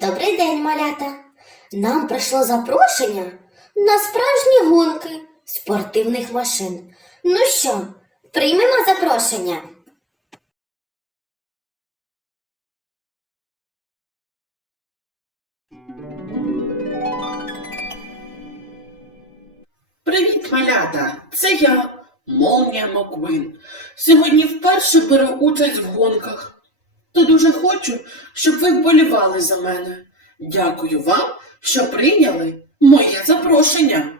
Добрий день, малята! Нам прийшло запрошення на справжні гонки спортивних машин. Ну що, приймемо запрошення? Привіт, малята! Це я, Молнія Маквин. Сьогодні вперше беру участь в гонках. Та дуже хочу, щоб ви вболівали за мене. Дякую вам, що прийняли моє запрошення.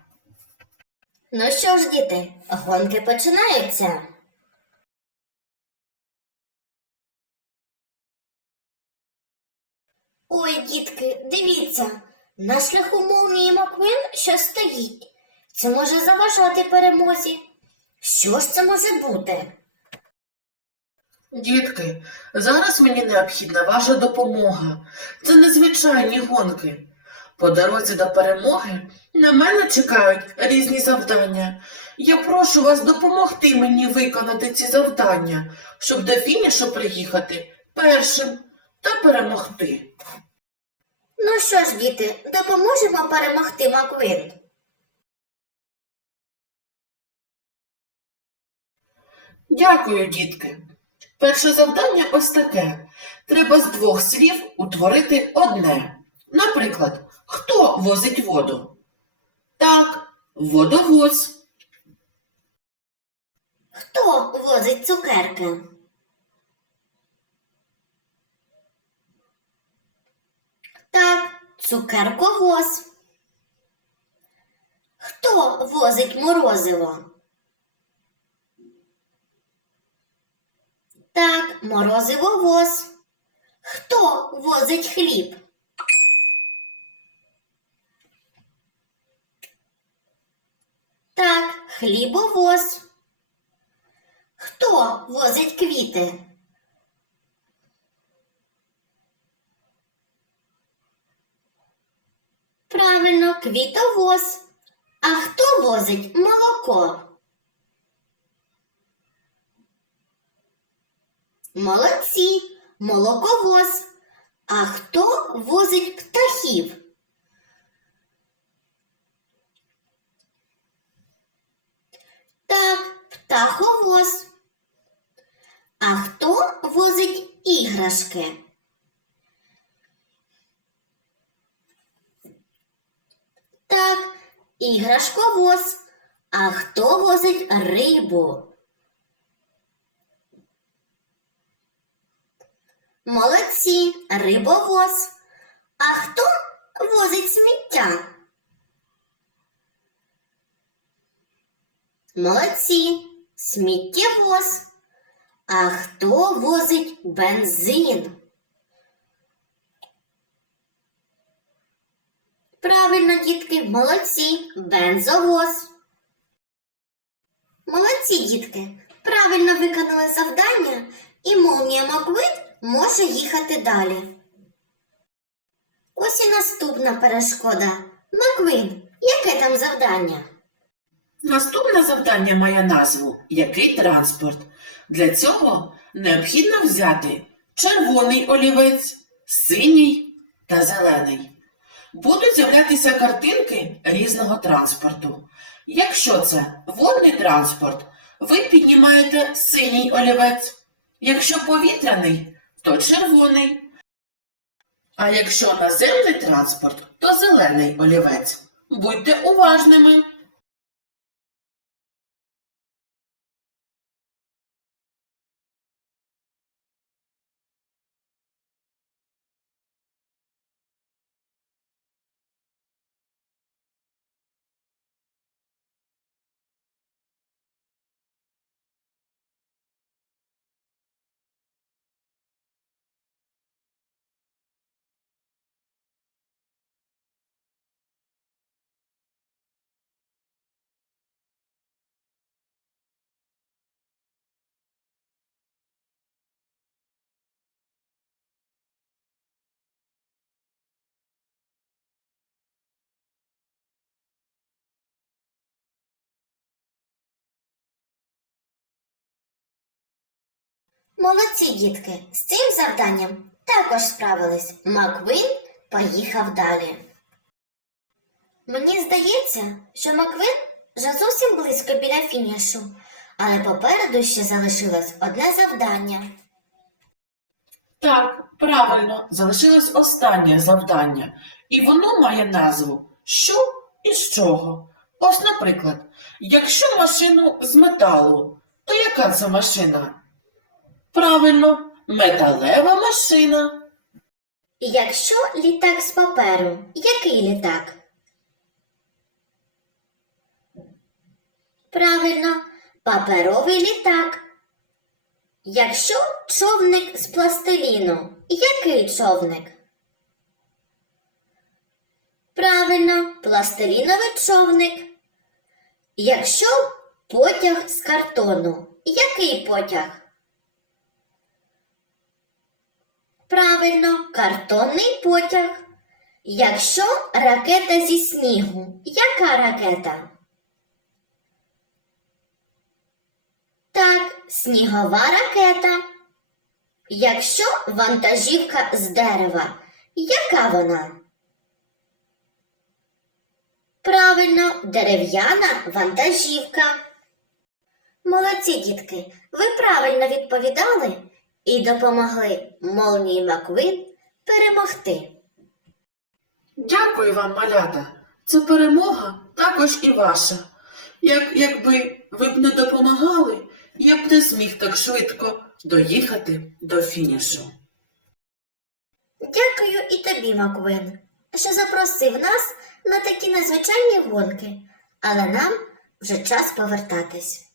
Ну що ж, діти, гонки починаються. Ой, дітки, дивіться, на шляху молнії Маквін щось стоїть. Це може заважати перемозі. Що ж це може бути? Дітки, зараз мені необхідна ваша допомога. Це незвичайні гонки. По дорозі до перемоги на мене чекають різні завдання. Я прошу вас допомогти мені виконати ці завдання, щоб до фінішу приїхати першим та перемогти. Ну що ж, діти, допоможемо перемогти Маквін. Дякую, дітки. Перше завдання ось таке. Треба з двох слів утворити одне. Наприклад, хто возить воду? Так, водовоз. Хто возить цукерки? Так, цукерковоз. Хто возить морозиво? Так, морозивовоз. Хто возить хліб? Так, хлібовоз. Хто возить квіти? Правильно, квітовоз. А хто возить молоко? Молодці, молоковоз. А хто возить птахів? Так, птаховоз. А хто возить іграшки? Так, іграшковоз. А хто возить рибу? Молодці, рибовоз. А хто возить сміття? Молодці, сміттєвоз. А хто возить бензин? Правильно, дітки, молодці, бензовоз. Молодці, дітки, правильно виконали завдання, і молнія Маквит може їхати далі. Ось і наступна перешкода. Маквин, яке там завдання? Наступне завдання має назву Який транспорт? Для цього необхідно взяти червоний олівець, синій та зелений. Будуть з'являтися картинки різного транспорту. Якщо це водний транспорт, ви піднімаєте синій олівець. Якщо повітряний, то червоний. А якщо наземний транспорт, то зелений олівець. Будьте уважними. Молодці, дітки, з цим завданням також справились Маквин поїхав далі. Мені здається, що Маквин вже зовсім близько біля фінішу, але попереду ще залишилось одне завдання. Так, правильно, залишилось останнє завдання, і воно має назву Що і з чого. Ось, наприклад, якщо машину з металу, то яка це машина? Правильно, металева машина. Якщо літак з паперу, який літак? Правильно, паперовий літак. Якщо човник з пластиліну, який човник? Правильно, пластиліновий човник. Якщо потяг з картону, який потяг? Правильно, картонний потяг. Якщо ракета зі снігу, яка ракета? Так, снігова ракета. Якщо вантажівка з дерева, яка вона? Правильно, дерев'яна вантажівка. Молодці, дітки, ви правильно відповідали і допомогли Молнії Маквін перемогти. Дякую вам, малята. Це перемога також і ваша. Як, якби ви б не допомагали, я б не зміг так швидко доїхати до фінішу. Дякую і тобі, Маквин, що запросив нас на такі незвичайні гонки, але нам вже час повертатись.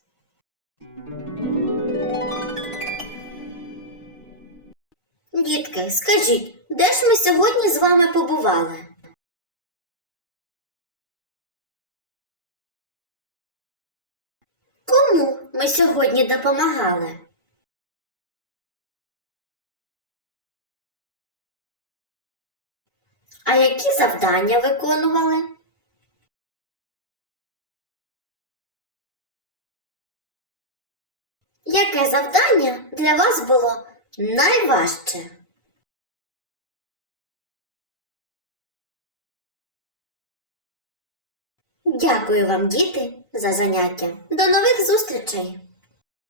Дітки, скажіть, де ж ми сьогодні з вами побували? Кому ми сьогодні допомагали? А які завдання виконували? Яке завдання для вас було найважче? Дякую вам, діти, за заняття. До нових зустрічей!